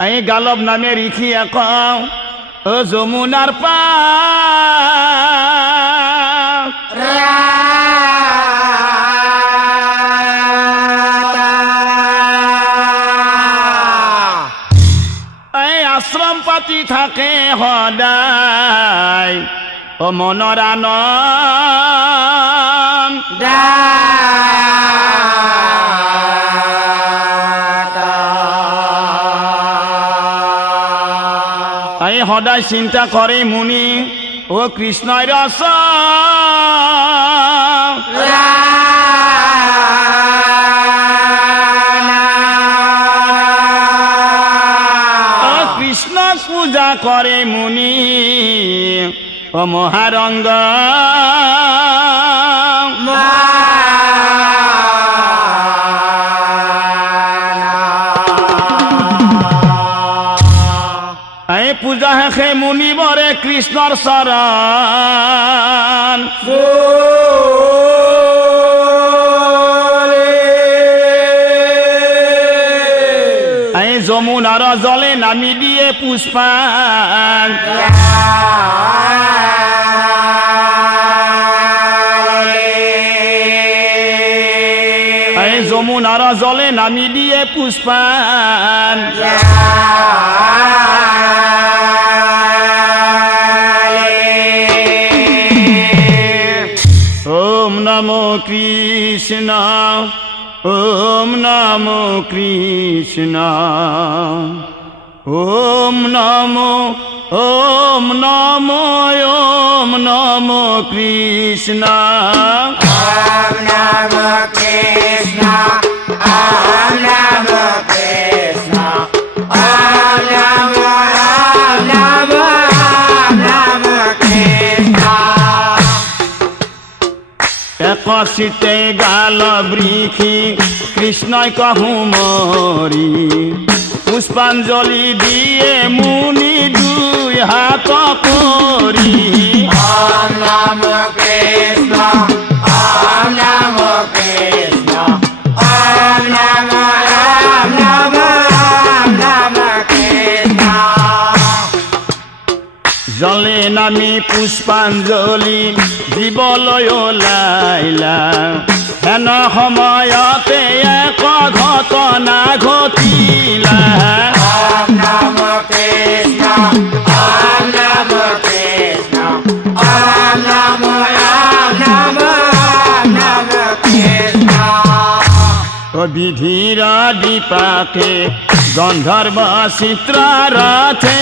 এই গালব নামে ৰিখি এখন ও যমুনাৰ পা এই আশ্ৰম পাতি থাকে সদায় ও মনৰ আনন্দ এই সদায় চিন্তা কৰে মুনি ও কৃষ্ণই ৰস কৃষ্ণক পূজা কৰে মুনি ও মহাৰংগ এই পূজা শেষে মুনিবৰে কৃষ্ণৰ চৰণ এই যমুনাৰ জলে নামি দিয়ে পুষ্পান এই যমুনাৰ জলে নামি দিয়ে পুষ্পান ওম নমো কৃষ্ণ ওম নমো কৃষ্ণ ওম নমো ওম নমো ওম নমো কৃষ্ণ ওম নমো কৃষ্ণ ওম নমো কৃষ্ণ ওম নমো কৃষ্ণ একচিতে গাল বৃক্ষি কৃষ্ণই কহু মৰি পুষ্পাঞ্জলি দিয়ে মুনি দুই হাত কৰি ওম নমো কৃষ্ণ ওম নমো কৃষ্ণ ওম নমো কৃষ্ণ জলে নামি পুষ্পাঞ্জলি দিবলৈ ওলাইলা হেন সময়তে এক ঘটনা ঘটিলা ওম নমো কৃষ্ণ ওম নমো কৃষ্ণ ওম নমো কৃষ্ণ বিধিৰ দীপাকে গন্ধৰ্ব চিত্ৰৰথে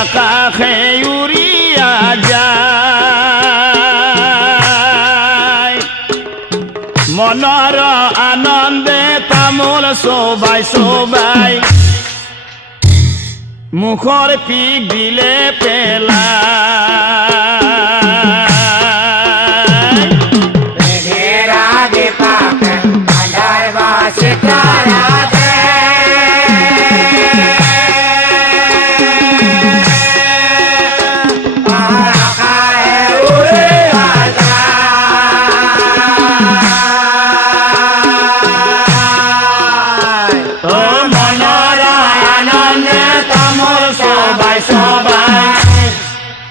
আকাশে উৰিয়া যায় মনৰ আনন্দে তামোল চোবাই চোবাই মুখৰ পিক দিলে পেলাই বিধিৰা দীপাকে গন্ধৰ্ব চিত্ৰৰথে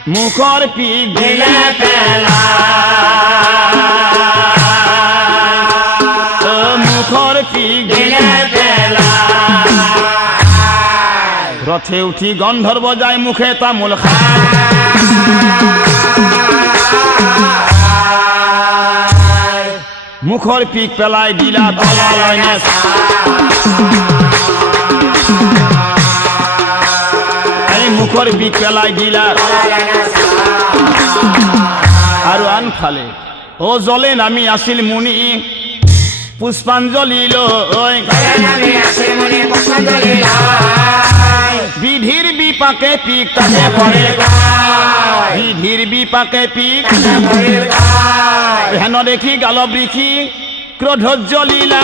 মুখৰ পিক দিলে পেলাই মুখৰ পিক দিলে পেলাই ৰথে উঠি গন্ধৰ্ব যায় মুখে তামোল খায় মুখৰ পিক পেলাই দিলা তললৈ মুখৰ পিক পেলাই দিলা আৰু আনফালে ও জলে নামি আছিল মুনি পুষ্পাঞ্জলি লৈ বিধিৰ বিপাকে পিক তাতে পৰে বিধিৰ বিপাকে পিক হেন দেখি গাল বৃক্ষি ক্ৰোধত জ্বলিলা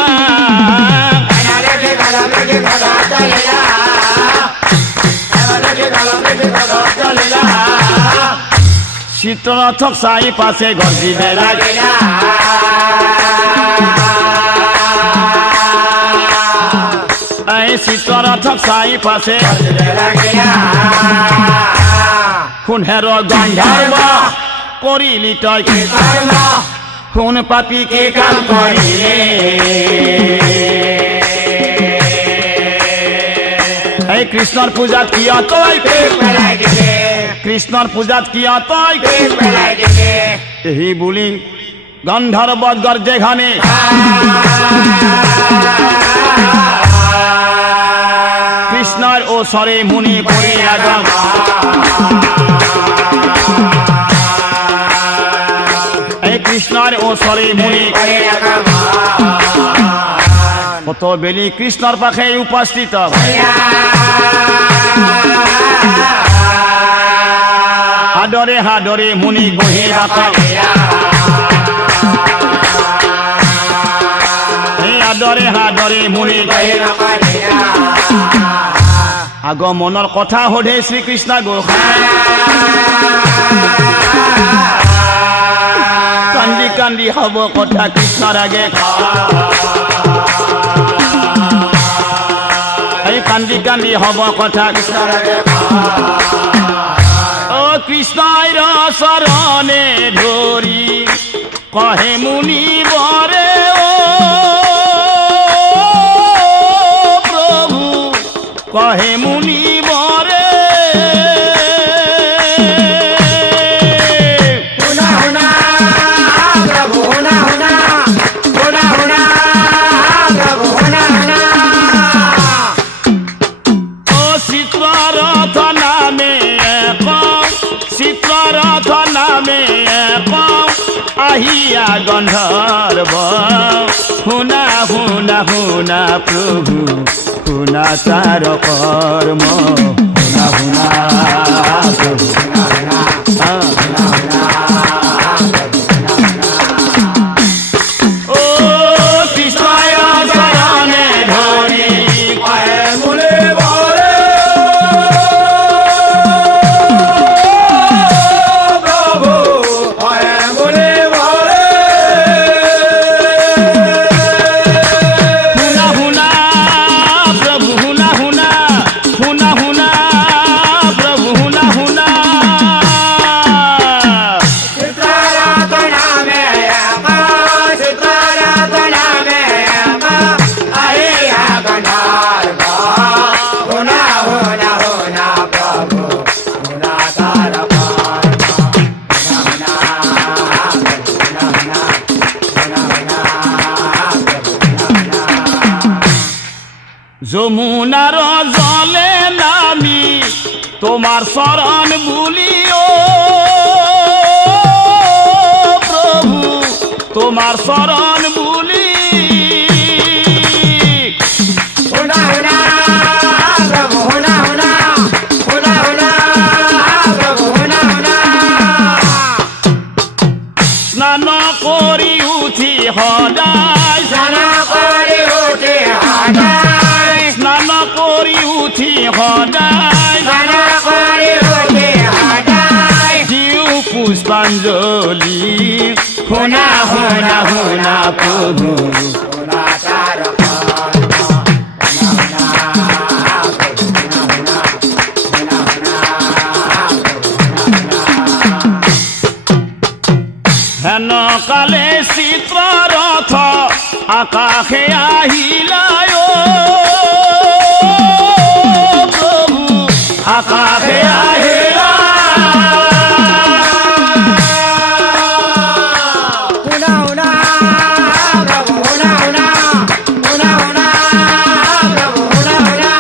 চিত্ৰনাথক চাই পাছে গৰ্জিবে লাগিলা নাথক চাই পাছে শুন হেৰ গন্ধৰ্ব কৰিলি তই শুন পাপী কি কাম কৰিলে এই কৃষ্ণৰ পূজাত কিয় তই কৃষ্ণৰ পূজাত কিয় তই এই বুলি গন্ধৰ্ব গৰ্জে ঘানে কৃষ্ণৰ ওচৰে মুনি কৰি আগম এই কৃষ্ণৰ ওচৰে মুনি কৰি আগম কত বেলি কৃষ্ণৰ পাশে উপস্থিত হাদৰে হাদৰে মুনি বহি বাকা হাদৰে হাদৰে মুনি আগমনৰ কথা সোধে শ্ৰীকৃষ্ণ গোসাঁই কান্দি কান্দি হব কথা কৃষ্ণৰ আগে এই কান্দি কান্দি হব কথা কৃষ্ণৰ আগে ও কৃষ্ণৰ চৰণে ধৰি কহে মুনি বৰে কহে মুনি বৰে শুনা শুনা প্ৰভু শুনা শুনা শুনা শুনা প্ৰভু শুনা শুনা ও চিত্ৰৰথ নামে চিত্ৰৰথ নামে আহিয়া গন্ধৰ্ব শুনা শুনা শুনা প্ৰভু শুনা তাৰ কৰ্ম শুনা শুনা প্ৰভু ও কৃষ্ণৰ চৰণে ধৰি কহে মুনি বৰে প্ৰভু কহে মুনি বৰে শুনা শুনা প্ৰভু শুনা শুনা শুনা শুনা প্ৰভু শুনা শুনা চিত্ৰৰথ নামে চিত্ৰৰথ নামে আহিয়া গন্ধৰ্ব শুনা শুনা শুনা প্ৰভু শুনা তাৰ যমুনাৰ জলে নামি তোমাৰ চৰণ বুলিও প্ৰভু তোমাৰ চৰণ বুলি শুনা শুনা প্ৰভু শুনা শুনা শুনা শুনা প্ৰভু শুনা শুনা স্নান কৰি উঠি সদায় স্নান কৰি উঠি সদায় স্নান কৰি উঠি সদায় স্নান কৰি উঠি সদায় দিওঁ পুষ্পাঞ্জলি শুনা শুনা শুনা প্ৰভু শুনা তাৰ হেন কালে চিত্ৰৰথ আকাশে আহিলায় প্ৰভু আকাশে আহিলা শুনা শুনা প্ৰভু শুনা শুনা শুনা শুনা প্ৰভু শুনা শুনা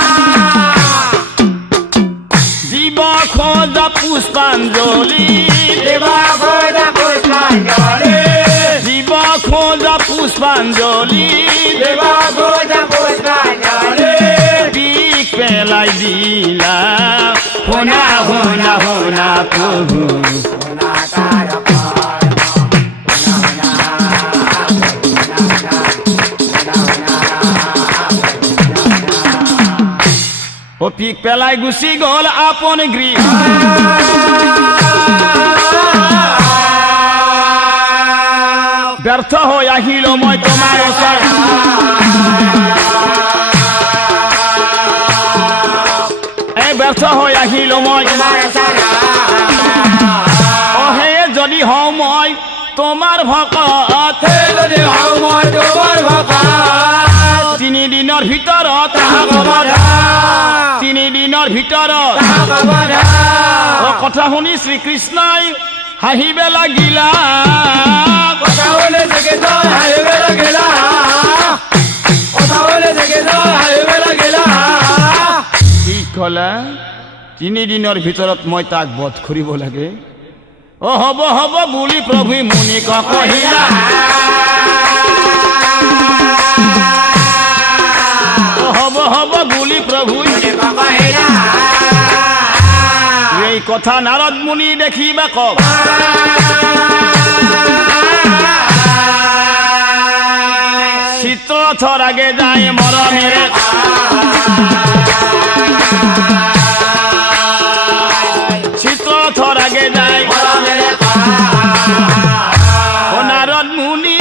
জীৱ খোজা পুষ্পাঞ্জলি দেৱ খোজা পুষ্পাঞ্জলি জীৱ খোজা পুষ্পাঞ্জলি দেৱ খোজা পুষ্পাঞ্জলি পিক পেলাই দিলা শুনা শুনা শুনা প্ৰভু শুনা তাৰ ও পিক পেলাই গুচি গ'ল আপোন গৃহ ব্যৰ্থ হৈ আহিলো মই তোমাৰ ওচৰত ব্যৰ্থ হৈ আহিলো মই তোমাৰ চাৰা অহে যদি হওঁ মই তোমাৰ ভকত যদি হওঁ মই তোমাৰ ভকত 3 দিনৰ ভিতৰত তাহাক বধা 3 দিনৰ ভিতৰত তাহাক বধা কথা শুনি শ্ৰীকৃষ্ণই হাঁহিবে লাগিলা কথা বলে জগে তই হাঁহিবে লাগিলা কথা বলে জগে তই হাঁহিবে লাগিলা কি ক'লা 3 দিনৰ ভিতৰত মই তাক বধ কৰিব লাগে অ হ'ব হ'ব বুলি প্ৰভু মুনিক কহিলা হ'ব হ'ব বুলি প্ৰভু কহিলা এই কথা নাৰদ মুনি দেখিবা কওক চিত্ৰথৰ আগে যায় মৰমেৰে চিত্ৰথৰ আগে যায় ও নাৰদ মুনি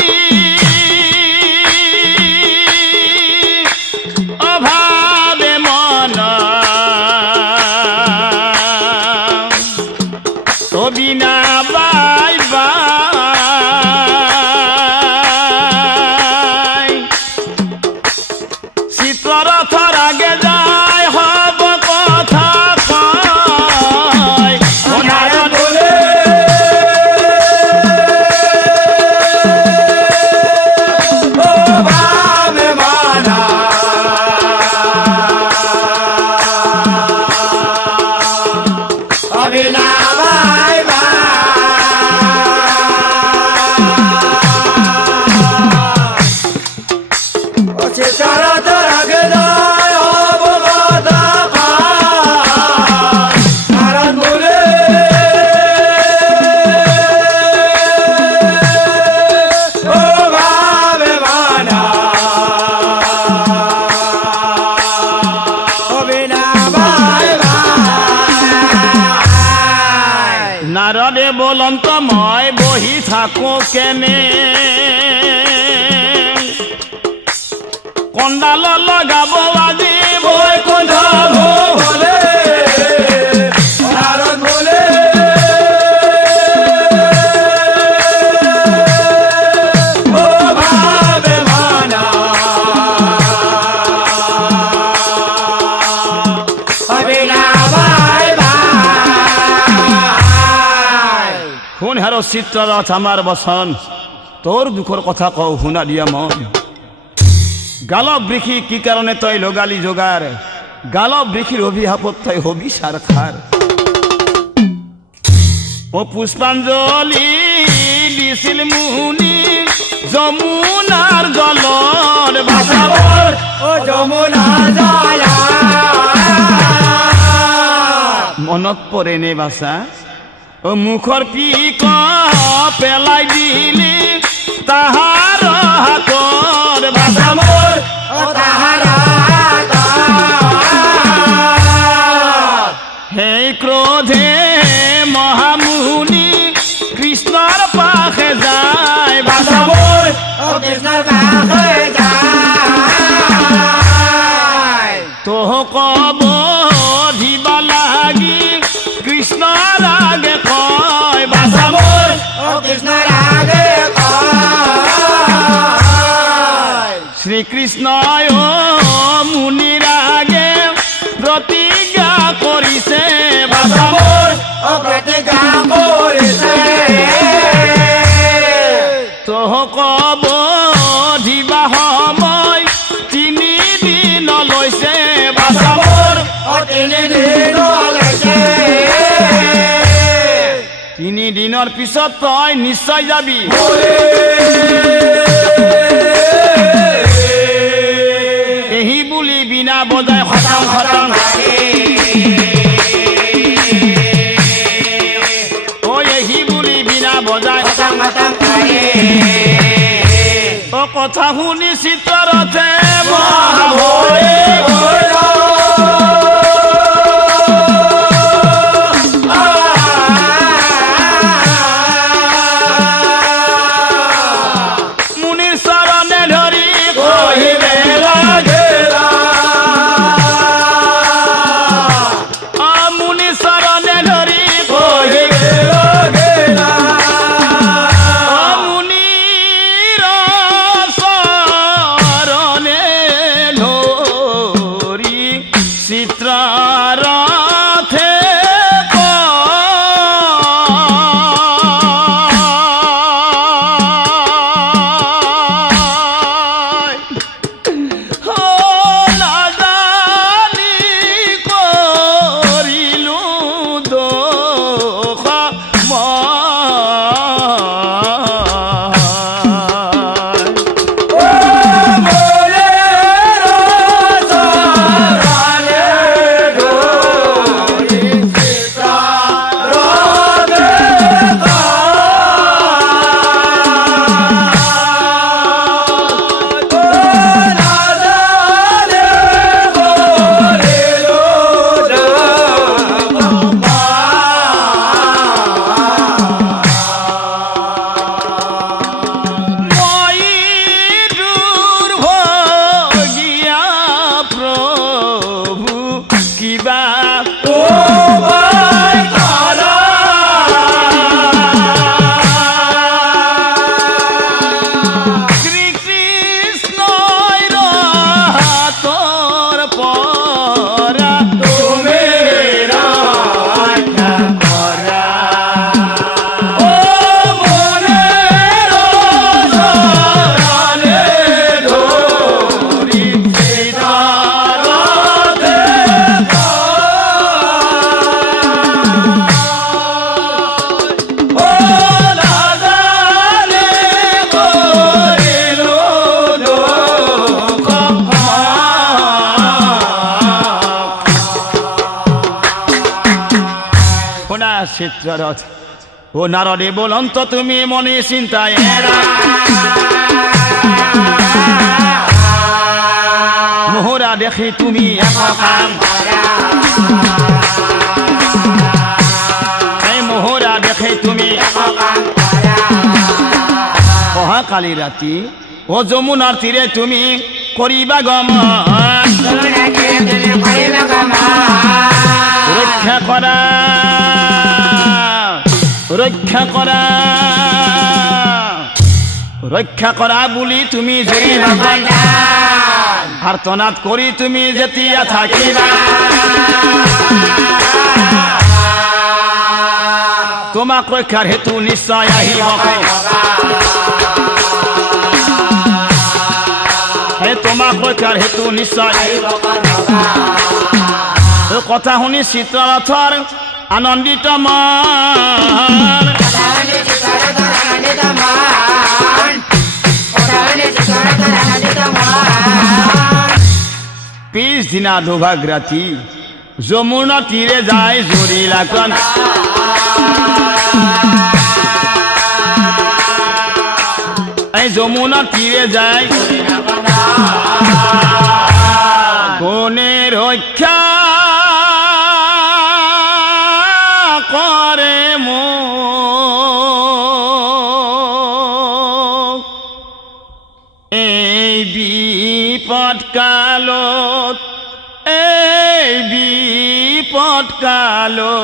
অভাবে মন তো বিনা বাই বাই চিত্ররথর আগে যায় হব কথা কয় ও নারদ বলে ও ভাবে মানা অবিনা বাই বাই ও চিতারা তোর আগে যায় হব কথা কয় নারদ বলে ও ভাবে মানা অবিনা বাই বাই নারদে বলন্ত মই বহি থাকো কেনে কন্ডাল লগাব আজি বৈ কুণ্ঠ বলে নারদ বলে ও ভাবে মানা অবিনা বাই বাই শুন হেৰ চিত্ৰৰথ আমাৰ বচন তোৰ দুখৰ কথা কওঁ শুনা দিয়া মন গালব বৃষি কি কাৰণে তই লগালি যোগাৰ গালব বৃষিৰ অভিশাপত তই হবি সাৰখাৰ ও পুষ্পাঞ্জলি দিছিল মুনি যমুনাৰ জলৰ বাচাবৰ ও যমুনা জলা মনত পৰে নে বাচা ও মুখৰ পিক পেলাই দিলি তাহাৰ হাতৰ বাচাবৰ ও তাহাৰা সেই ক্ৰোধে মহামুনি কৃষ্ণৰ পাশে যায় বাচাবৰ ও কৃষ্ণৰ কাছে যায় তোহ কব দিবা লাগি কৃষ্ণৰ আগে কয় বাচাবৰ ও কৃষ্ণৰ আগে কয় শ্ৰীকৃষ্ণই ও মুনিৰ আগে প্ৰতিজ্ঞা কৰিছে বাচাবৰ ও প্ৰতিজ্ঞা কৰিছে তোহ কব দিবা সময় 3 দিন লৈছে বাচাবৰ ও 3 দিন লৈছে 3 দিনৰ পিছত তই নিশ্চয় যাবি এহি বুলি বিনা বজাই খতম খতম ও এহি বুলি বিনা বজাই খতম খতম কৰে ও কথা শুনি চিত্ৰৰথে মহাভয়ে মুনিৰ চৰণে ধৰি কহিবে লাগে চিত্ররথ ও নারদে বলন্ত তুমি মনে চিন্তায় মোহরা দেখি তুমি কাম এই মোহরা দেখে তুমি অহাকালি রাতি ও যমুনার তীরে তুমি করিবা গমন রক্ষা করা রক্ষা করা রক্ষা করা বলি তুমি যদি আর্তনাদ করি তুমি যেতিয়া থাকিবা তোমাক রক্ষার হেতু নিশ্চয় আহিব হে তোমাক রক্ষার হেতু নিশ্চয় কথা শুনি চিত্ৰৰথৰ আনন্দিত মন পিছদিনা দুভাগ ৰাতি যমুনা তীৰে যায় জুৰিলা কণ এই যমুনা তীৰে যায় কোনে ৰক্ষা করে মোক এই বিপদ কালত এই বিপদ কালত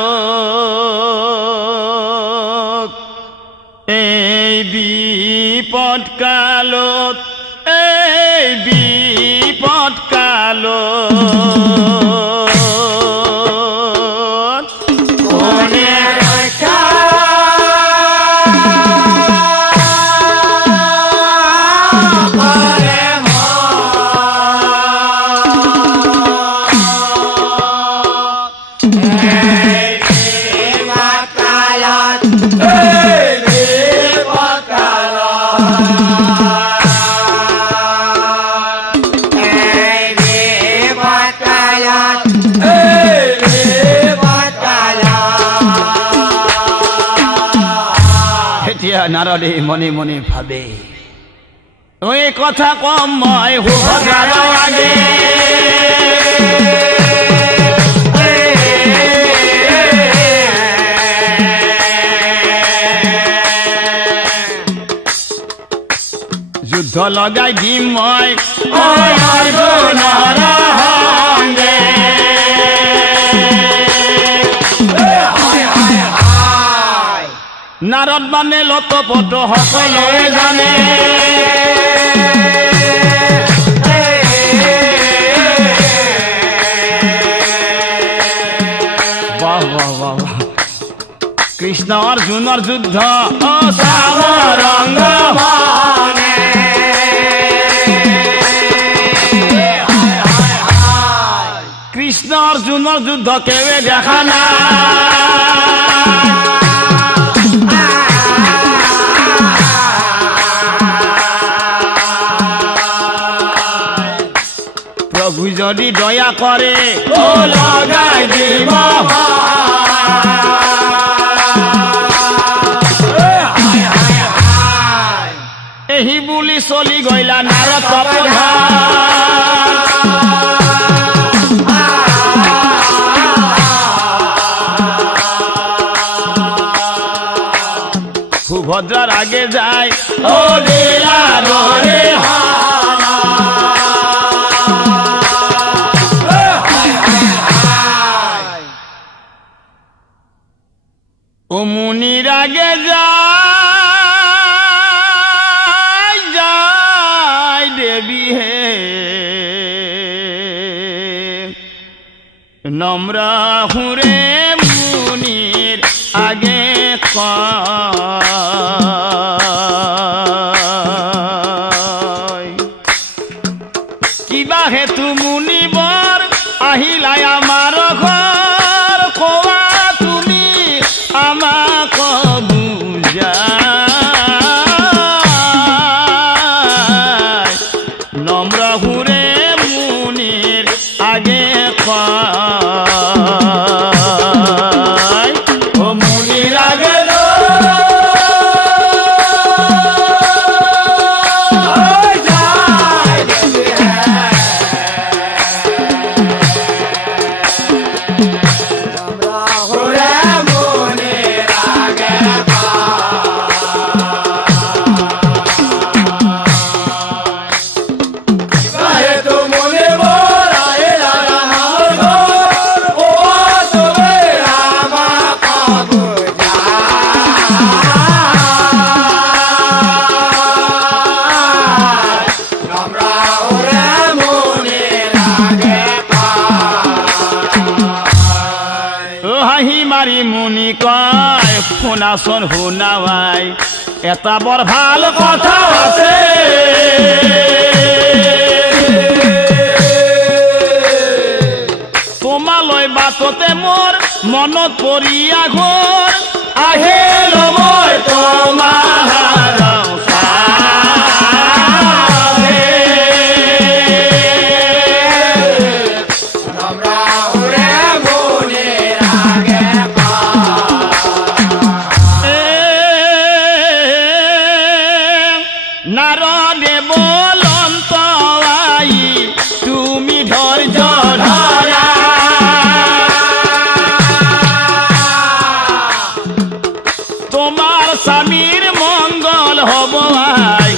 এই বিপদ কালত এই বিপদ কালত নারদে মনে মনে ভাবে ওই কথা কম মই সুভদ্রার আগে যুদ্ধ লগাই দিম মই নারদ মানে লতপত সকলে জানে বাহ বাহ বাহ কৃষ্ণ অৰ্জুনৰ যুদ্ধ সমৰঙ্গ কৃষ্ণ অৰ্জুনৰ যুদ্ধ কেৱে দেখা নাই প্রভু যদি দয়া করে ও লগাই দিব এই বুলি চলি গইলা নারদ সুভদ্রার আগে যায় ও লীলা ধরে ও মুনির আগে যায় যায় দেবী হে নম্রা হুরে মুনির আগে কিবা হেতু মুনিবৰ আহিলাই আমাৰ ঘৰ কোৱা তুমি আমাক বুঝাই নম্ৰ হুৰে মুনিৰ আগে ও মুনি শুনাচোন শুনাৱাই এটা বৰ ভাল কথা আছে তোমালৈ বাটতে মোৰ মনত পৰিয়া ঘৰ আহিল মই তোমাৰ নাৰদে বলন্ত আই তুমি ধৈৰ্য ধৰা তোমাৰ স্বামীৰ মংগল হ'ব আই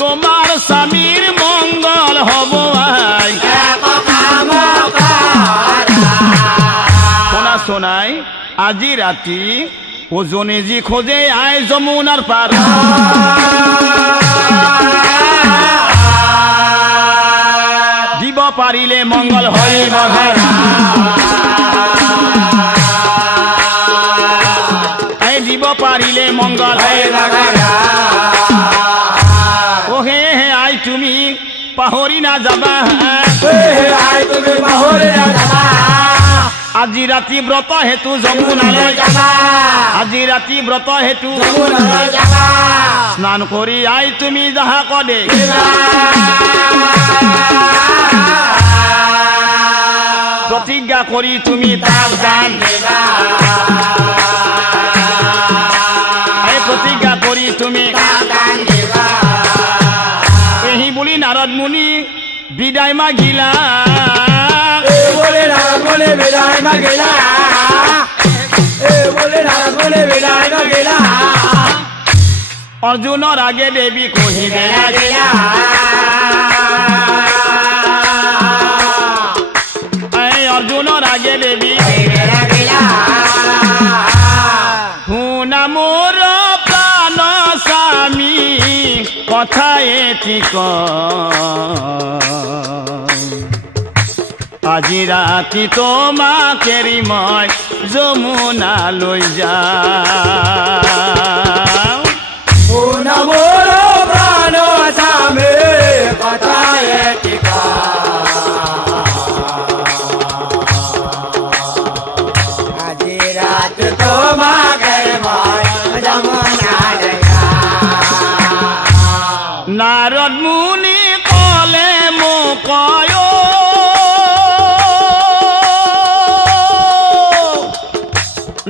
তোমাৰ স্বামীৰ মংগল হ'ব আই শোনাই আজি ৰাতি ওজনে যি খোজে আই যমুনাৰ পাৰ দিব পাৰিলে মংগল হয় দিব পাৰিলে মংগল ওহে আই তুমি পাহৰি নাযাবা আজি ৰাতি ব্ৰত হেতু যমুনালৈ যাবা আজি ৰাতি ব্ৰত হেতু যমুনালৈ যাবা স্নান কৰি আই তুমি যাহা কদে প্ৰতিজ্ঞা কৰি তুমি তাক দান দিবা এই প্ৰতিজ্ঞা কৰি তুমি তাক দান দিবা এই বুলি নাৰদ মুনি বিদায় মাগিলা बोले विदाई मांगेला बोले नारद बोले विदाई मांगेला अर्जुनर आगे देवी कहि देला अर्जुनर आगे देवी শুনা মোর প্রাণ স্বামী কথা এটি আজি ৰাতি তোমাকে মই যমুনালৈ যাওঁ শুনা মোৰ প্ৰাণ স্বামী কথা এটি আজি ৰাতি তোমাকে মই যমুনালৈ যাওঁ নাৰদ মুনি ক'লে মোক কয়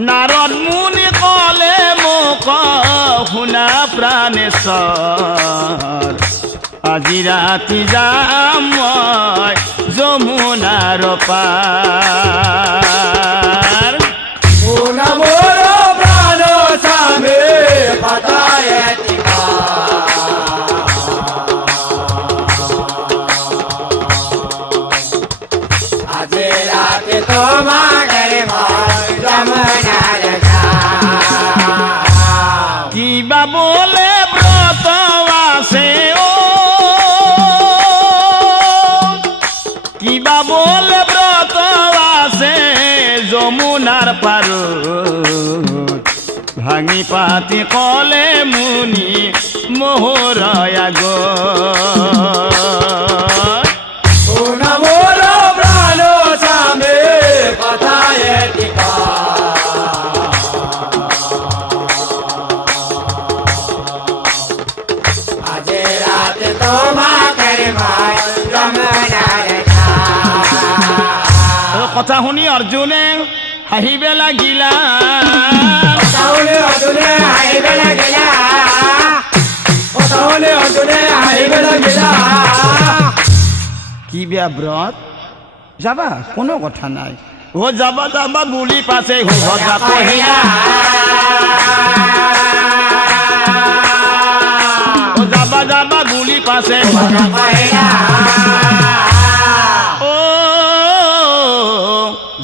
নাৰদ মুনি কলে মোক শুনা প্ৰাণেশ্বৰ আজি ৰাতি যাম মই যমুনাৰ পাৰ শুনা মোৰ প্ৰাণ স্বামী কথা এটি আজি ৰাতি তোমাকে কিবা বলে ব্ৰত আছে কিবা বলে ব্ৰত আছে যমুনাৰ পাৰ ভাঙি পাতি কলে মুনি মোহৰয়া গো কথা শুনি অৰ্জুনে হাঁহিবে লাগিলা কি বিয়া ব্ৰত যাবা কোনো কথা নাই ও যাবা যাবা বুলি পাছে হুভজা কহিলা ও যাবা যাবা বুলি পাছে হুভজা কহিলা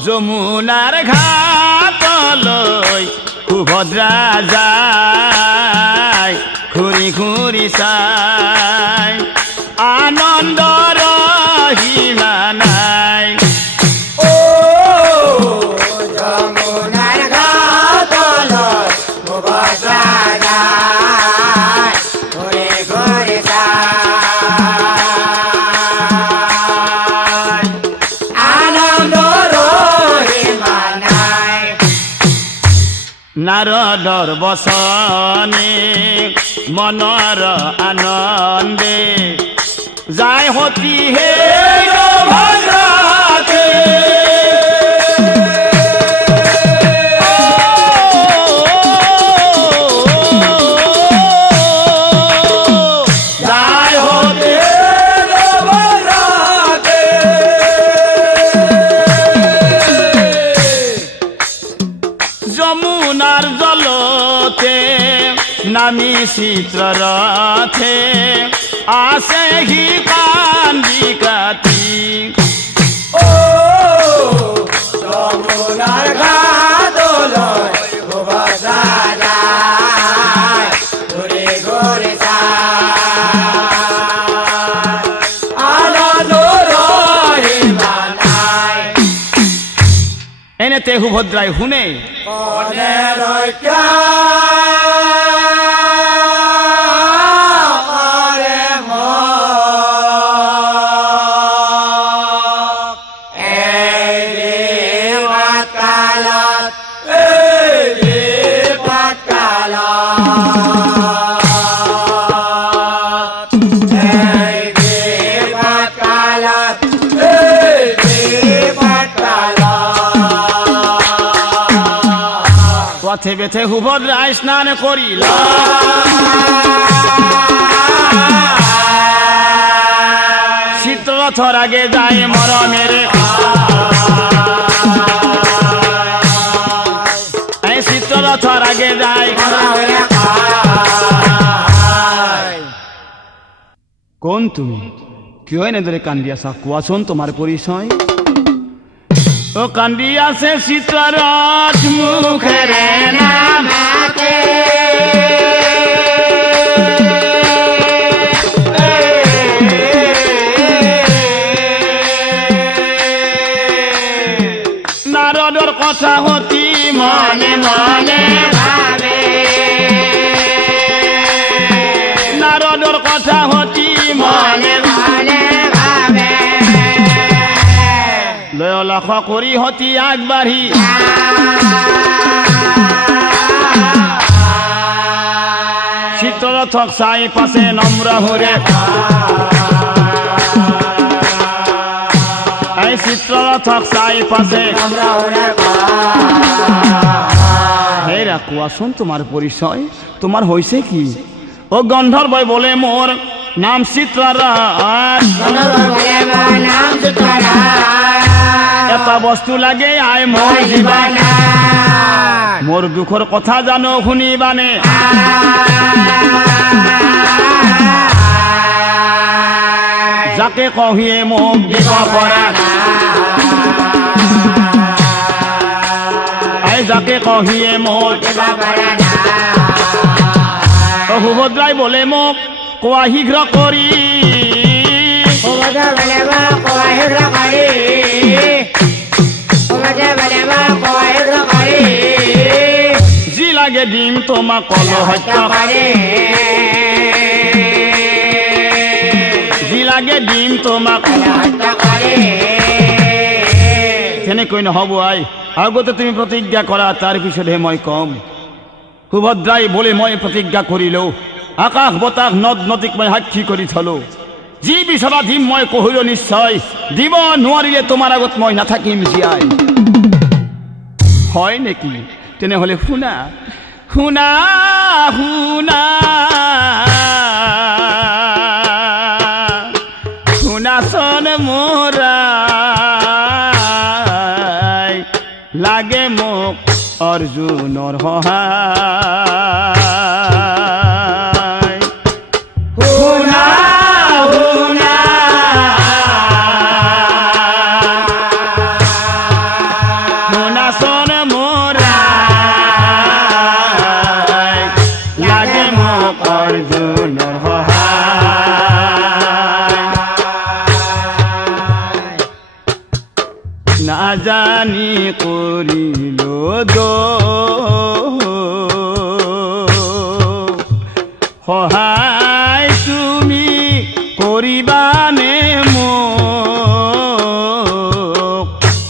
যমুনার ঘাটলৈ সুভদ্রা যায় ঘূৰি ঘূৰি চাই আনন্দৰ সীমা যায় ঘুৰে ঘুৰে যায় আনন্দ ৰহিমা নাই নাৰদৰ বসনে মনৰ আনন্দে যায় হতি হে ভদ্ৰাকে যায় হতি ভদ্ৰাকে যমুনাৰ জলতে নামি চিত্ৰৰথে আছে হি কান্দি কাটি ও যমুনাৰ ঘাটলৈ ভুবজা যায় ঘুৰে ঘুৰে যায় আনন্দ ৰহিমা নাই এনেতে সুভদ্ৰাই শুনে কনে ৰক্ষা কৰে মোক এই বিপদ কালত পথে বেথে সুভদ্ৰাই স্নান কৰিল চিত্ৰৰথৰ আগে যায় মৰমেৰে এই চিত্ৰৰথৰ আগে যায় কোন তুমি কিয় এনেদৰে কান্দি আছা কোৱাচোন তোমাৰ পৰিচয় ও কান্দি আছে চিত্ৰৰথ মুখেৰে নামাতে নাৰদৰ কথা হতি মনে মনে ভাবে নাৰদৰ কথা হতি মনে মনে ভাবে লয়লাখ কৰি হতি আগবাঢ়ি চিত্ৰৰথক চাই পাছে নম্ৰ হুৰে এই চিত্ৰৰথক চাই পাছে হেৰা কোৱাচোন তোমাৰ পৰিচয় তোমাৰ হৈছে কি ও গন্ধৰ্বই বোলে মোৰ নাম চিত্ৰৰথ এটা বস্তু লাগে আই মোৰ জীৱান মোৰ দুখৰ কথা জানো শুনিবানে যাকে কহিয়ে মোক দিব পৰা আই যাকে কহিয়ে মোক দিব পৰা সুভদ্ৰাই বোলে মোক কোৱা শীঘ্ৰ কৰি যি লাগে দিম তোমাক কলো হত্যা যি লাগে দিম তোমাক তেনেকৈ নহব আই আগতে তুমি প্ৰতিজ্ঞা কৰা তাৰ পিছতহে মই কম সুভদ্ৰাই বোলে মই প্ৰতিজ্ঞা কৰিলো আকাশ বতাহ নদ নদীক মই সাক্ষী কৰি থলো যি বিচৰা দিম মই কহিলো নিশ্চয় দিব নোৱাৰিলে তোমাৰ আগত মই নাথাকিম জীয়াই হয় নেকি তেনেহলে শুনা শুনা শুনা শুনাচোন মোৰা লাগে মোক অৰ্জুনৰ সহায় শুনা শুনা শুনাচোন মোৰা লাগে মোক অৰ্জুনৰ সহায় নাজানি কৰিলো দোষ সহায় তুমি কৰিবানে মোক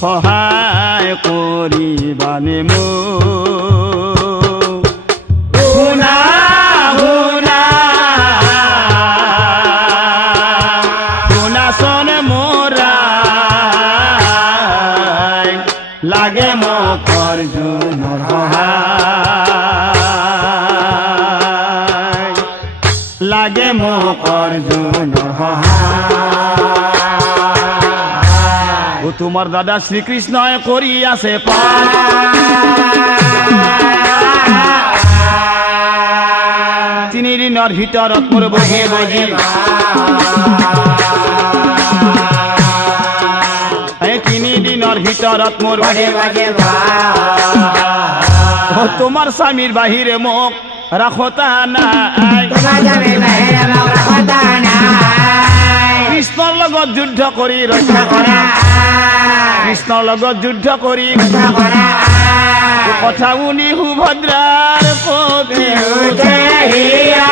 সহায় কৰিবানে মোক শুনা শুনা শুনাচোন মোৰা লাগে মোক অৰ্জুনৰ সহায় লাগে মোক অৰ্জুনৰ সহায় তোমাৰ দাদা শ্ৰীকৃষ্ণই কৰি আছে তিনিদিনৰ ভিতৰত মোৰ বহি বহি তিনিদিনৰ ভিতৰত মোৰ তোমাৰ স্বামীৰ বাহিৰে মোক ৰাখতা নাই কৃষ্ণৰ লগত যুদ্ধ কৰি ৰক্ষা কৰা কৃষ্ণৰ লগত যুদ্ধ কৰি কথা শুনি সুভদ্ৰাৰ কপি উঠে হিয়া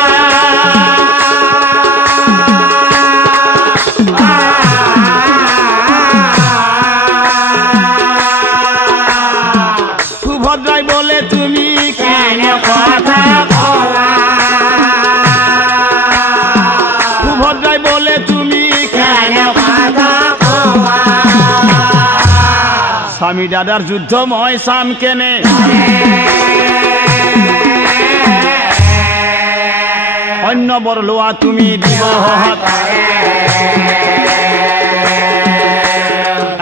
সুভদ্ৰাই বলে তুমি কেনে কথা কলা সুভদ্ৰাই বলে তুমি কেনে কথা কলা স্বামী দাদাৰ যুদ্ধ মই চাম কেনে অন্য বৰ লোৱা তুমি দিব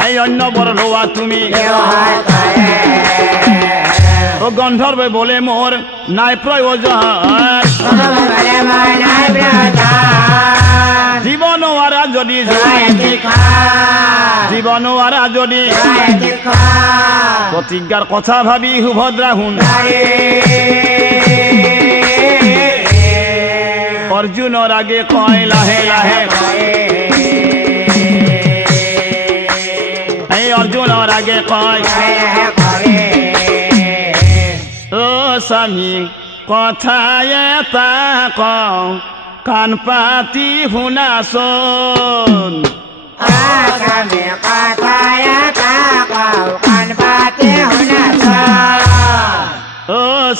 এই অন্য বৰ লোৱা তুমি গন্ধৰ্বে বলে মোৰ নাই প্ৰয়োজন জীৱ নোৱাৰা যদি জীৱ নোৱাৰা যদি প্ৰতিজ্ঞাৰ কথা ভাবি সুভদ্ৰা শুন অৰ্জুনৰ আগে কয় লাহে লাহে এই অৰ্জুনৰ আগে কয় স্বামী কথা এটা কওঁ কাণ পাতি শুনাচোন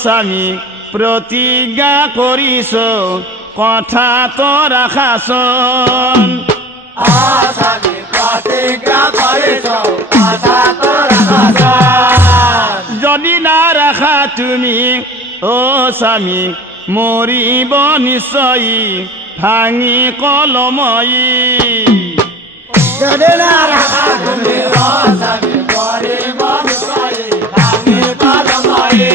স্বামী প্ৰতিজ্ঞা কৰিছো কথাটো ৰাখাচোন যদি না ৰাখা তুমি অ স্বামী মৰিব নিশ্চয় ভাঙি কলময়ী যদি না ৰাখা তুমি ৰসামি মৰিব নিশ্চয় ভাঙি কলময়ী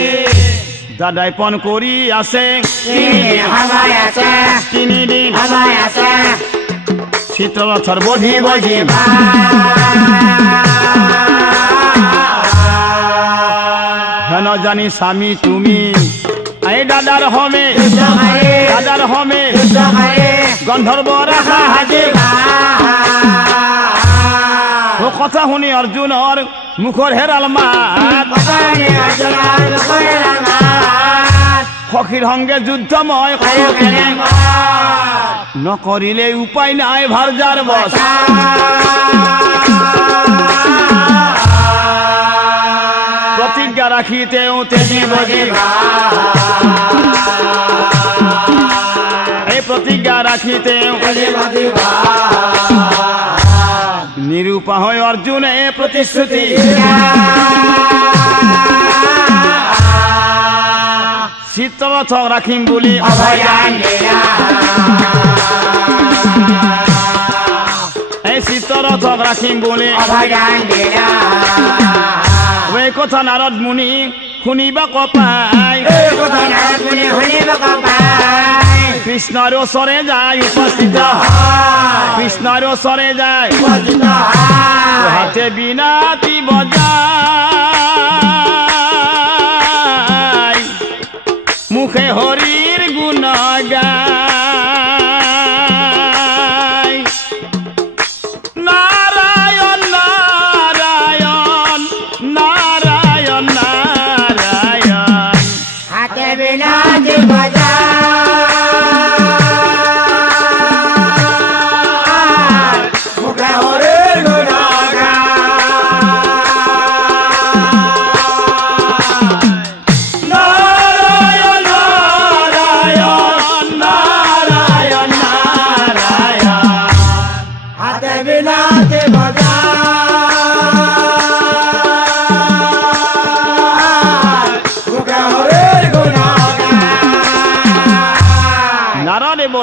দাদাই পণ কৰি আছে তিনিদিন চিত্ৰৰথৰ বধি বধি হেন জানি স্বামী তুমি এই দাদাৰ হমে গন্ধৰ্ব ৰাখা হাজি কথা শুনি অৰ্জুনৰ মুখৰ হেৰাল মাত সখীৰ সংগে যুদ্ধ মই নকৰিলে উপায় নাই ভাৰজাৰ বস প্ৰতিজ্ঞা ৰাখি তেওঁ এই প্ৰতিজ্ঞা ৰাখি তেওঁ নিৰূপা হয় অৰ্জুনে প্ৰতিশ্ৰুতি চিত্ৰৰথক ৰাখিম বুলি এই চিত্ৰৰথক ৰাখিম বুলি এই কথা নাৰদ মুনি শুনিবা কপাই কৃষ্ণৰ ওচৰে যায় উপস্থিত কৃষ্ণৰ ওচৰে যায় হাতে বিনাতি বজায় মুখে হৰিৰ গুণ গায় নাৰায়ণ নাৰায়ণ নাৰায়ণ নাৰায়ণ হাতে বিনাতি বজায়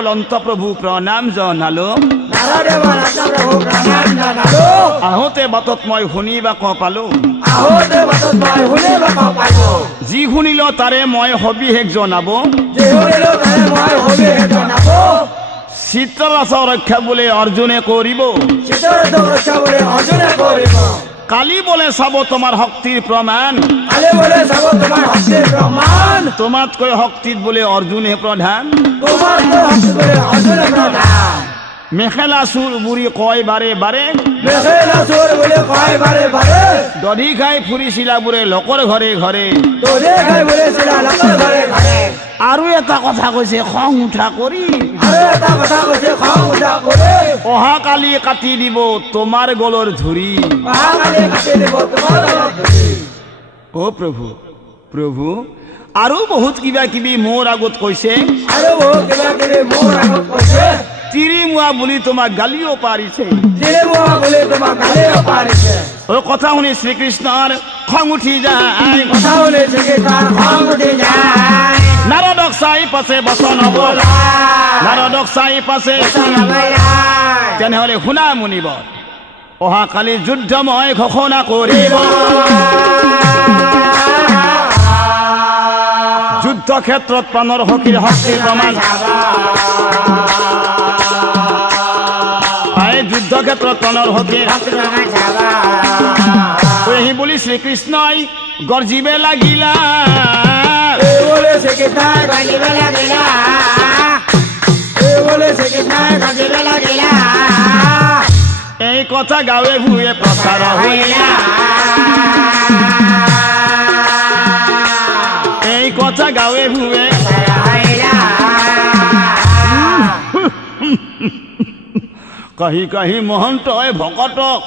অনন্ত প্ৰভু প্ৰণাম জনালো নাৰদেৱ অনন্ত প্ৰভু প্ৰণাম জনালো আহোঁতে বাটত মই শুনিবা ক পালো আহোঁতে বাটত মই শুনিবা ক পালো যি শুনিল তাৰে মই সবিশেষ জনাব যি শুনিলো তাৰে মই সবিশেষ জনাব চিত্ৰৰথ ৰক্ষা বোলে অৰ্জুনে কৰিব চিত্ৰৰথ ৰক্ষা বোলে অৰ্জুনে কৰিব কালি বোলে চাব তোমাৰ শক্তিৰ প্ৰমাণ কালি বোলে চাব তোমাৰ শক্তিৰ প্ৰমাণ তোমাতকৈ শক্তিত বোলে অৰ্জুনে প্ৰধান তোমাতকৈ শক্তি বোলে অৰ্জুনে প্ৰধান মেখেলা চুৰ বুঢ়ী কয় বাৰে বাৰে মেখেলা চোৰ বোলে কয় বাৰে বাৰে দধি খাই ফুৰিছিলা বোৰে লোকৰ ঘৰে ঘৰে দধি খাই ফুৰিছিলা লোকৰ ঘৰে ঘৰে আৰু এটা কথা কৈছে খং উঠা কৰি আৰু এটা কথা কৈছে খং উঠা কৰি অহা কালি কাটি দিব তোমাৰ গলৰ ধুৰি অহাকালি কাটি দিব তোমাৰ গলত ধৰি অ প্ৰভু প্ৰভু আৰু বহুত কিবা কিবি মোৰ আগত কৈছে আৰু বহুত কিবা কিবি মোৰ আগত কৈছে তিৰিমুৱা বুলি তোমাক গালিও পাৰিছে তিৰিমুৱা বুলি তোমাক গালিও পাৰিছে অ কথা শুনি শ্ৰীকৃষ্ণৰ খং উঠি যায় কথা শুনি শ্ৰীকৃষ্ণৰ খং উঠি যায় নাৰদক চাই পাছে বচন বলা নাৰদক চাই পাছে তেনেহলে শুনা মুনিব অহা কালি যুদ্ধ মই ঘোষণা কৰিব যুদ্ধ ক্ষেত্ৰত প্ৰাণৰ সখীৰ শক্তিৰ প্ৰমাণ যুদ্ধ ক্ষেত্ৰত প্ৰাণৰ সখীৰ সেই বুলি শ্ৰীকৃষ্ণই গৰ্জিবে লাগিলা এই কথা গাঁৱে ভূঞে প্ৰচাৰ হইলা এই কথা গাঁৱে ভূঞে কাহি কাহি মহন্তই ভকতক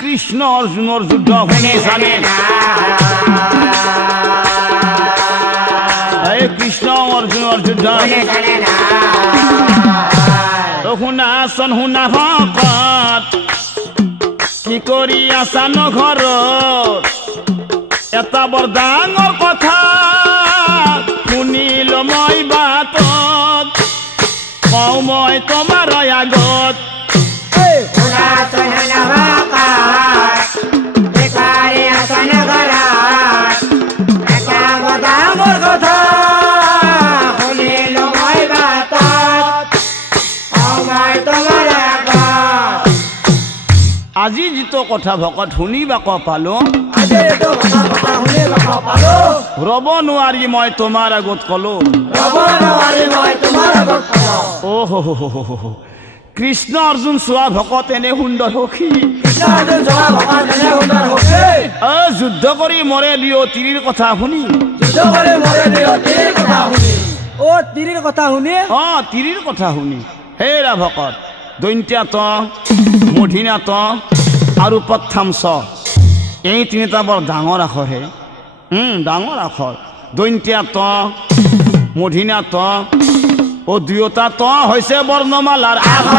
কৃষ্ণ অৰ্জুনৰ যুদ্ধ শুনি চালে কৃষ্ণ অৰ্জুনৰ যুদ্ধ শুনাচোন শুনা ভকত কি কৰি আছা ন ঘৰত এটা বৰ ডাঙৰ কথা শুনিল মই বাটত কওঁ মই তোমাৰ আগত আজি যিটো কথা ভকত শুনিবা ক পালো ৰব নোৱাৰি মই তোমাৰ আগত কলো কৃষ্ণ অৰ্জুন চোৱা ভকত এনে সুন্দৰ সখী যুদ্ধ কৰি মৰে দিও তিৰিৰ কথা শুনি তিৰিৰ কথা শুনি তিৰিৰ কথা শুনি হেৰা ভকত দৈন্ত্যাত মধিনাত আৰু প্ৰথমছ এই তিনিটা বৰ ডাঙৰ আখৰহে ডাঙৰ আখৰ দৈন্ত্যাত মধিনাত ও দুয়োটা ত হৈছে বৰ্ণমালাৰ আখৰ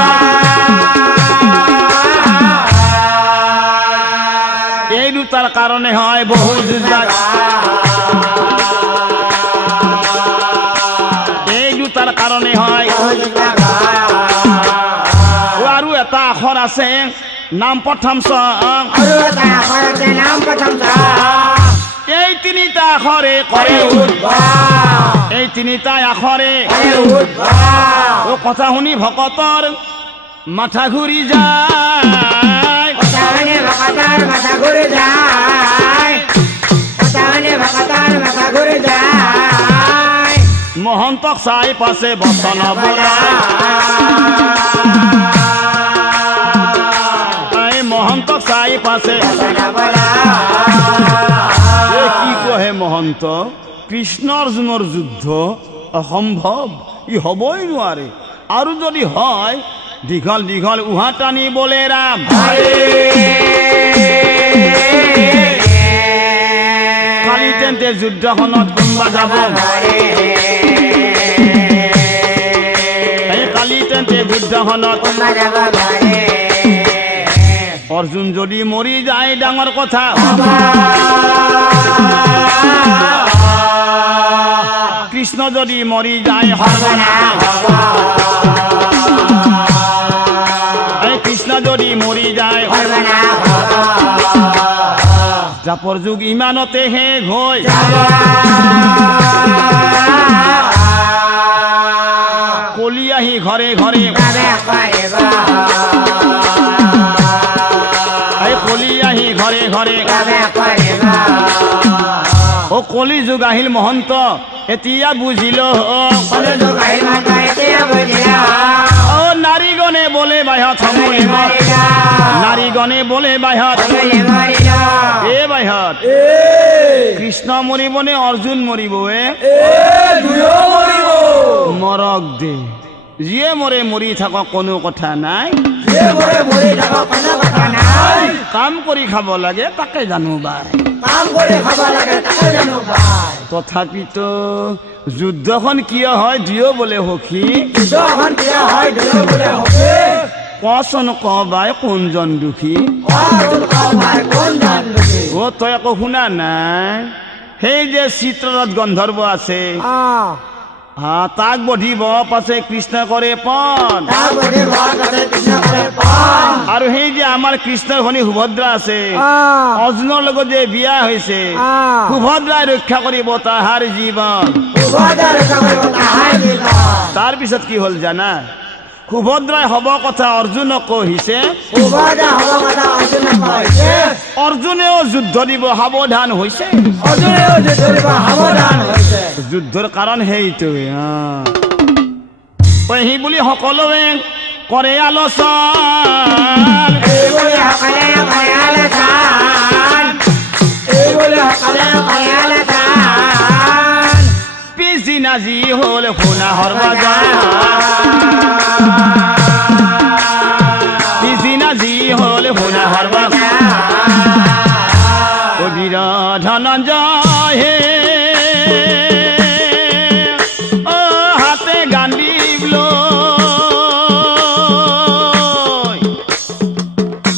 এই দুটাৰ কাৰণে হয় বহু যুঁজাক এই দুটাৰ কাৰণে হয় আৰু এটা আখৰ আছে নাম প্ৰথমছ এই তিনিটা আখৰে কৰে এই তিনিটা আখৰে কথা শুনি ভকতৰ মাথা ঘূৰি যায় মহন্তক চাই পাছে বচন বলা মহন্তক চাই পাছে কি কহে মহন্ত কৃষ্ণ অৰ্জুনৰ যুদ্ধ অসম্ভৱ ই হবই নোৱাৰে আৰু যদি হয় দীঘল দীঘল উহা টানি বলে ৰাম কালি তেন্তে যুদ্ধখনত কোনোবা যাব কালি তেন্তে যুদ্ধখনত অৰ্জুন যদি মৰি যায় ডাঙৰ কথা যদি মৰি যায় সৰ্বনাশ হ'ব কৃষ্ণ যদি মৰি যায় সৰ্বনাশ হ'ব জাপৰ যুগ ইমানতে শেষ হৈ কলি আহি ঘৰে ঘৰে কলি আহি ঘৰে ঘৰে ও কলি যুগ আহিল মহন্ত এতিয়া বুজিল ও নাৰীগণে বোলে বাহত সমৰিব নাৰীগণে বোলে বাহত এ বাহত কৃষ্ণ মৰিবনে অৰ্জুন মৰিব মৰক দে যিয়ে মৰে মৰি থাকক কোনো কথা নাই কাম কৰি খাব লাগে তাকে জানো বাই তথাপিতো যুদ্ধখন কিয় হয় দিও বোলে সখী কচোন ক বাই কোনজন দুখী ও তই আকৌ শুনা নাই সেই যে চিত্ৰৰথ গন্ধৰ্ব আছে তাক বধিব পাছে কৃষ্ণ কৰে পণ আৰু সেই যে আমাৰ কৃষ্ণৰ ভনী সুভদ্ৰা আছে অৰ্জুনৰ লগত যে বিয়া হৈছে সুভদ্ৰাই ৰক্ষা কৰিব তাহাৰ জীৱন তাৰ পিছত কি হ'ল জানা সুভদ্ৰাই হব কথা অৰ্জুনক কৈছে অৰ্জুনেও যুদ্ধ দিব সাৱধান হৈছে যুদ্ধৰ কাৰণ সেইটোৱে সেই বুলি সকলোৱে কৰে আলোচনা পিছদিনা যি হ'ল শুনা সৰ্বজন পিছদিনা যি হ'ল শুনা সৰ্বজন বীৰ ধনঞ্জয় হে হাতে গান্ধী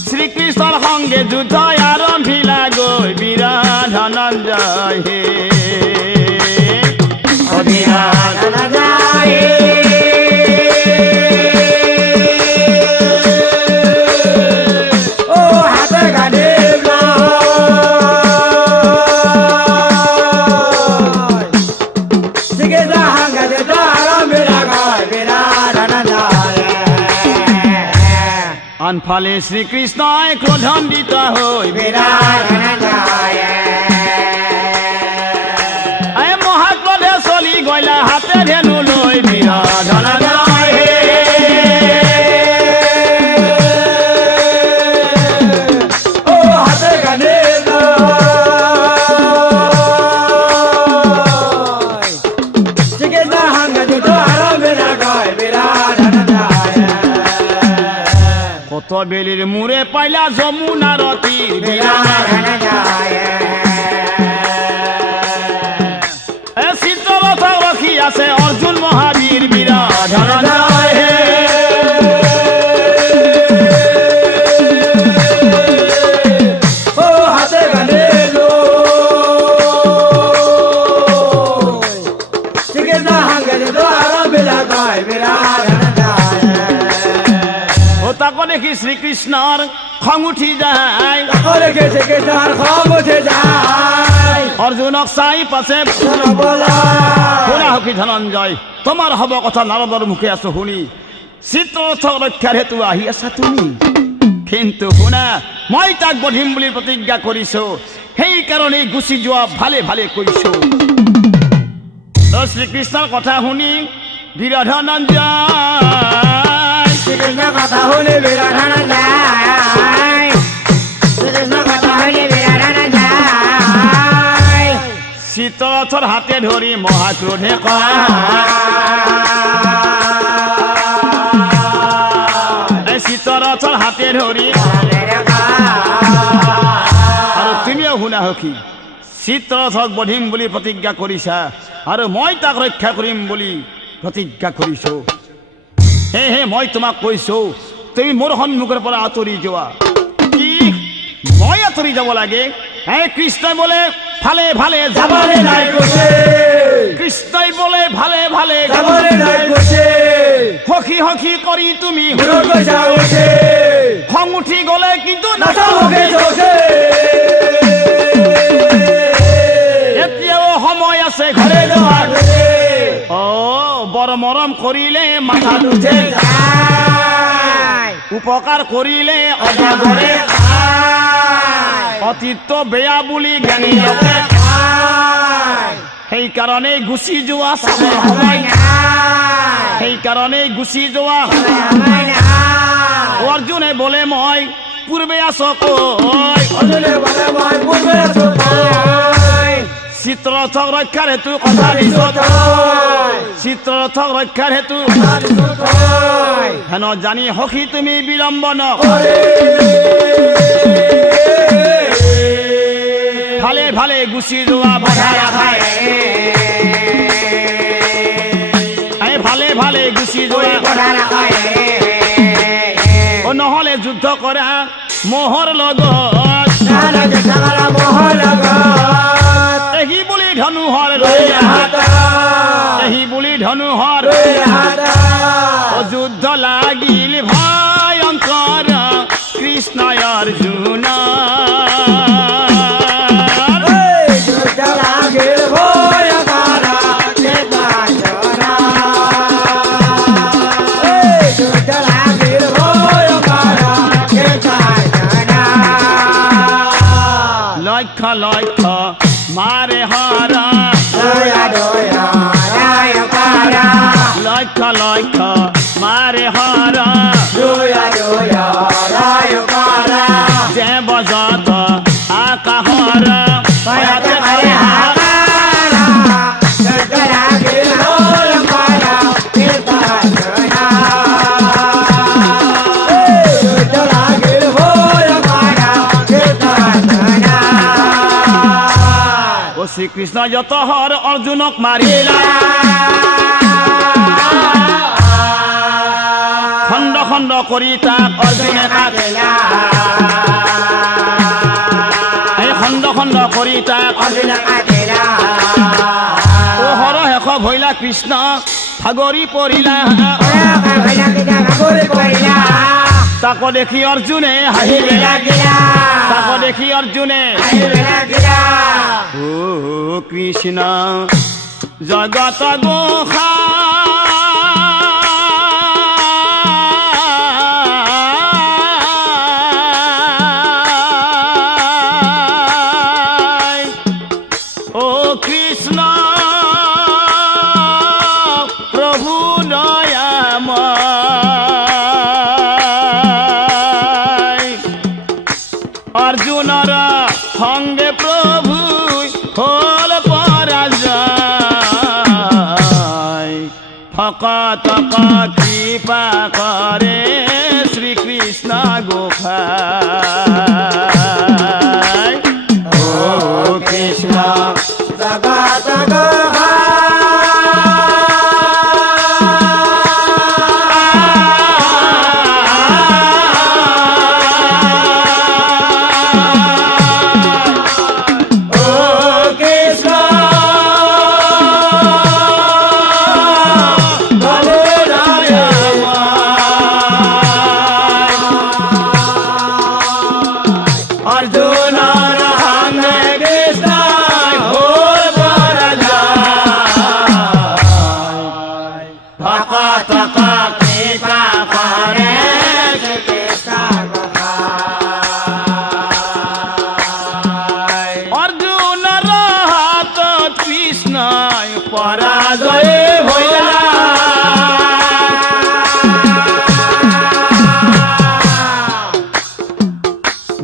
শ্ৰীকৃষ্ণৰ সংগে যুদ্ধ আৰম্ভিলা গৈ বীৰ ধনঞ্জয় হে আনফালে শ্ৰীকৃষ্ণই ক্ৰোধান্বিত হৈ মহাক্ৰোধে চলি গলা হাতে ধেনু লৈ বীৰ ধনঞ্জয় বেলিৰ মূৰে পাইলা যমুনাৰ তীৰ চিত্ৰৰথ ৰখি আছে অৰ্জুন মহাবীৰ বীৰ ধনঞ্জয় দেখি শ্ৰীকৃষ্ণৰ খং উঠি যায় অৰ্জুনক চাই পাছে শুনা সখী ধনঞ্জয় তোমাৰ হব কথা নাৰদৰ মুখে আছো শুনি চিত্ৰৰথ ৰক্ষাৰ হেতু আহি আছা তুমি কিন্তু শুনা মই তাক বধিম বুলি প্ৰতিজ্ঞা কৰিছো সেইকাৰণে গুচি যোৱা ভালে ভালে কৈছো শ্ৰীকৃষ্ণৰ কথা শুনি বীৰ ধনঞ্জয় শ্ৰীকৃষ্ণ কথা শুনি বীৰ ধনঞ্জয় শ্ৰীকৃষ্ণ কথা শুনি বীৰ ধনঞ্জয় চিত্ৰৰথৰ হাতে ধৰি মহাক্ৰোধে কয় চিত্ৰৰথৰ হাতে ধৰি আৰু তুমিও শুনা সখী চিত্ৰৰথক বধিম বুলি প্ৰতিজ্ঞা কৰিছা আৰু মই তাক ৰক্ষা কৰিম বুলি প্ৰতিজ্ঞা কৰিছো হে মই তোমাক কৈছো তুমি মোৰ সন্মুখৰ পৰা আঁতৰি যোৱা কি মই আঁতৰি যাব লাগে কৃষ্ণই বোলে ভালে ভালে যাবলৈ নাই কৈছে কৃষ্ণই বলে ভালে ভালে যাবরে নাই বসে হকি হকি করি তুমি হুড়ো কইসা উঠে খং উঠি গলে কিন্তু নাচা মুখে চোখে এতিয়াও সময় আছে ঘরে যাওয়া ঘরে ও বড় মরম করিলে মাথা উঠে যায় উপকার করিলে অজা ঘরে খায় অতীত বেয়া বুলি জ্ঞানী লোকে খায় সেই কাৰণে গুচি যোৱা সময় নাই সেই কাৰণে গুচি যোৱা সময় নাই অৰ্জুনে বলে মই পূৰ্বে আছ কৈ অজলে বলে মই পূৰ্বে আছো তাই চিত্ৰৰথক ৰক্ষাৰ হেতু কথা দিছ তাই চিত্ৰৰথক ৰক্ষাৰ হেতু দিছো তাই হেন জানি সখী তুমি বিলম্বন ভালে ভালে গুচি যোৱা বাধা ৰাখাই ভালে ভালে গুচি যোৱা নহলে যুদ্ধ কৰা মোহৰ লগত এহি বুলি ধনুহৰ এহি বুলি ধনুহৰ যুদ্ধ লাগিল ভয়ংকৰ কৃষ্ণ অৰ্জুন লক্ষ লক্ষ মারে হরা লক্ষ লক্ষ মারে হরা যে বজত আকা হরা শ্রীকৃষ্ণ যত হর অর্জুনক মারিলা খণ্ড খণ্ড কৰি তাক অৰ্জুনে কাটিলা এই খণ্ড খণ্ড কৰি তাক অৰ্জুনে কাটিলা ও হৰ শেষ ভৈলা কৃষ্ণ ভাগৰি পৰিলা তাকো দেখি অৰ্জুনে হাঁহিলে তাকো দেখি অৰ্জুনে ও কৃষ্ণ জগত গোসাই ও কৃষ্ণ প্রভু দয়াময় অর্জুনর সঙ্গে প্রভু হল পরাজয় ফকত কৃপা করে শ্রীকৃষ্ণ গোসাই ও কৃষ্ণ জগত পরাজয় হইলা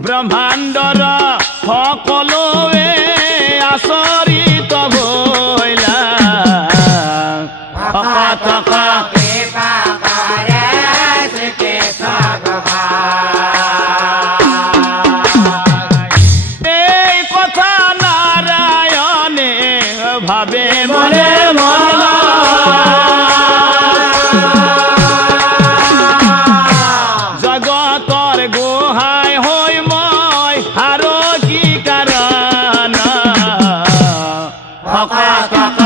ব্রহ্মাণ্ডর সকলোৱে আচৰিত হইলা ভকতক কৃপা কৰে শ্ৰীকৃষ্ণ এই কথা নাৰায়ণে ভাবে মনে জগতৰ গোহাই হৈ মই আৰু কি কাৰণ ভকতক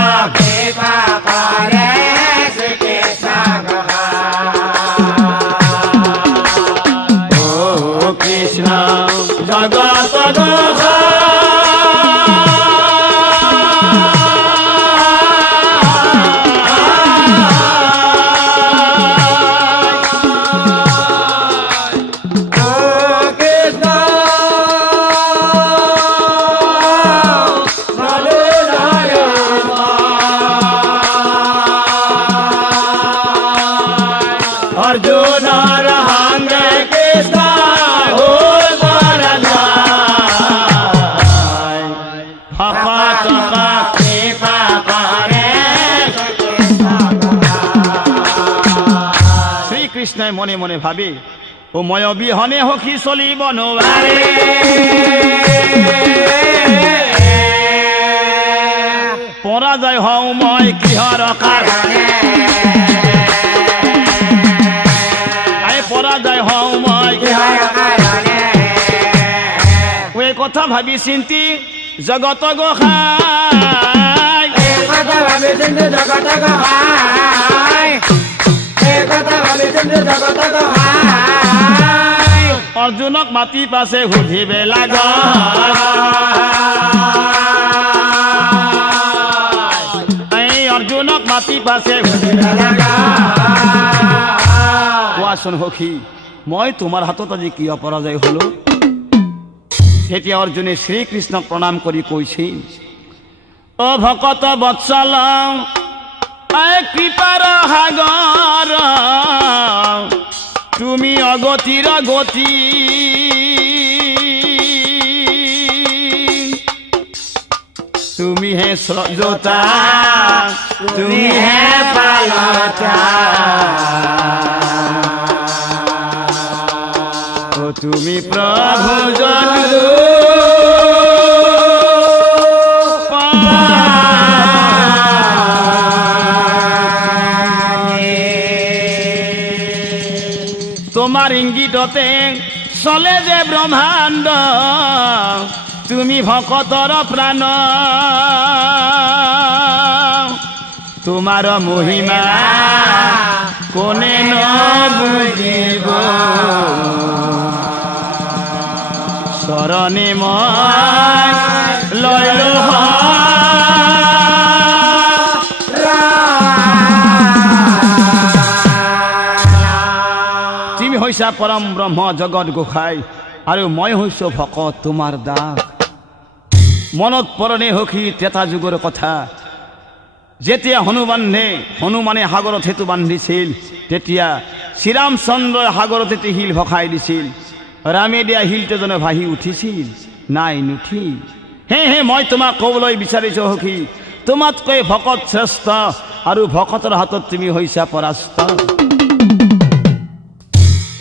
ভকতক কৃপা কৰে শ্ৰীকৃষ্ণই মনে মনে ভাবে ও মই অবিহনে সখী চলিব নোৱাৰে পৰাজয় হওঁ মই কিহৰ কাৰণে পৰাজয় হওঁ মই কিহৰ কাৰণে এই কথা ভাবি চিন্তি জগত গোসাঁই কথা ভাবি চিন্তি জগত গোসাঁই কথা ভাবি চিন্তি জগত গোসাঁই অৰ্জুনক মাতি পাছে সুধিবে লাগ অৰ্জুনক মাতি পাছে সুধিবে লাগ কোৱাচোন সখী মই তোমাৰ হাতত আজি কি অপৰাজয় হলো তেতিয়া অৰ্জুনে শ্ৰীকৃষ্ণক প্ৰণাম কৰি কৈছিল অ ভকত বৎসল কৃপাৰ সাগৰ তুমি অগতিৰ গতি তুমি হে স্ৰজতা তুমি হে পালতা তুমি প্ৰভু জনু তোমাৰ ইঙ্গিততে চলে যে ব্ৰহ্মাণ্ড তুমি ভকতৰ প্ৰাণ তোমাৰ মহিমা কোনে ন বুজিব চৰণে মই লয়লো তুমি হৈছা পৰম ব্ৰহ্ম জগত গোসাঁই আৰু মই হৈছো ভকত তোমাৰ দাস মনত পৰণে সখী ত্ৰেতা যুগৰ কথা যেতিয়া হনুমানে সাগৰত সেতু বান্ধিছিল তেতিয়া শ্ৰীৰামচন্দ্ৰই সাগৰত এটি শিল ভখাই দিছিল ৰামে দিয়া শিলটো যেন ভাহি উঠিছিল নাই নুঠি হে মই তোমাক ক'বলৈ বিচাৰিছো সখী তোমাতকৈ ভকত শ্ৰেষ্ঠ আৰু ভকতৰ হাতত তুমি হৈছা পৰাস্ত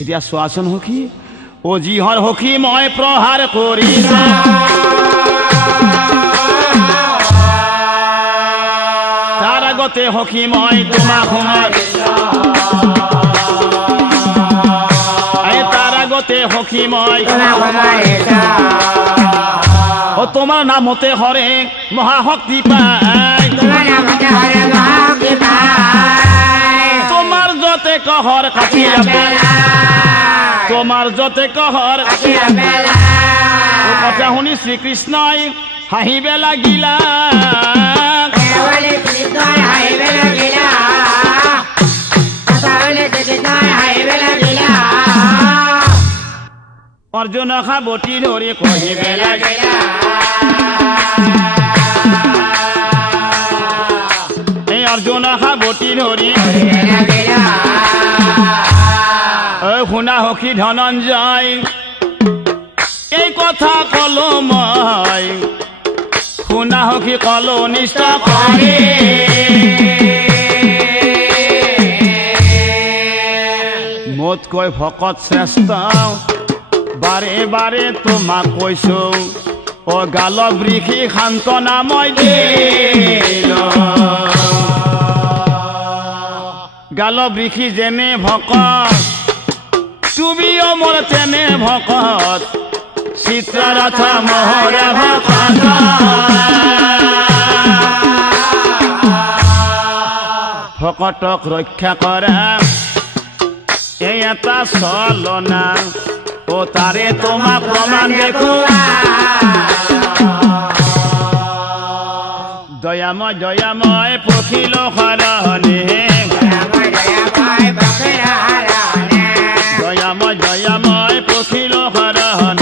এতিয়া চোৱাচোন সখী ও যিহৰ সখী মই প্ৰহাৰ কৰিছা তাৰ আগতে সখী মই তোমাক তাৰ আগতে সখী মই ও তোমাৰ নামতে হৰে মহাশক্তি পায় তোমাৰ যতে কহৰ কাটিয়া তোমাৰ যতে কহৰ কথা শুনি শ্ৰীকৃষ্ণই হাঁহিবে লাগিলা অৰ্জুন খাবতি ধৰি কহিবে লাগিলা এই অৰ্জুন খাবতি ধৰি শুনা সখী ধনঞ্জয় এই কথা কলো মই শুনা সখী কলো নিশ্চয় কৰি মোতকৈ ভকত শ্ৰেষ্ঠ বাৰে বাৰে তোমাক কৈছো ও গাল বৃষি সান্তনা মই দিলো গাল বৃষি যেনে ভকত তুমিও মোৰ তেনে ভকত চিত্ৰৰথ মোহৰা ভকত ভকতক ৰক্ষা কৰা এই এটা চলনা ও তাৰে তোমাক প্ৰমাণ দেখুৱা দয়াময় পখিল শৰণে দয়াময় পখিল শৰণে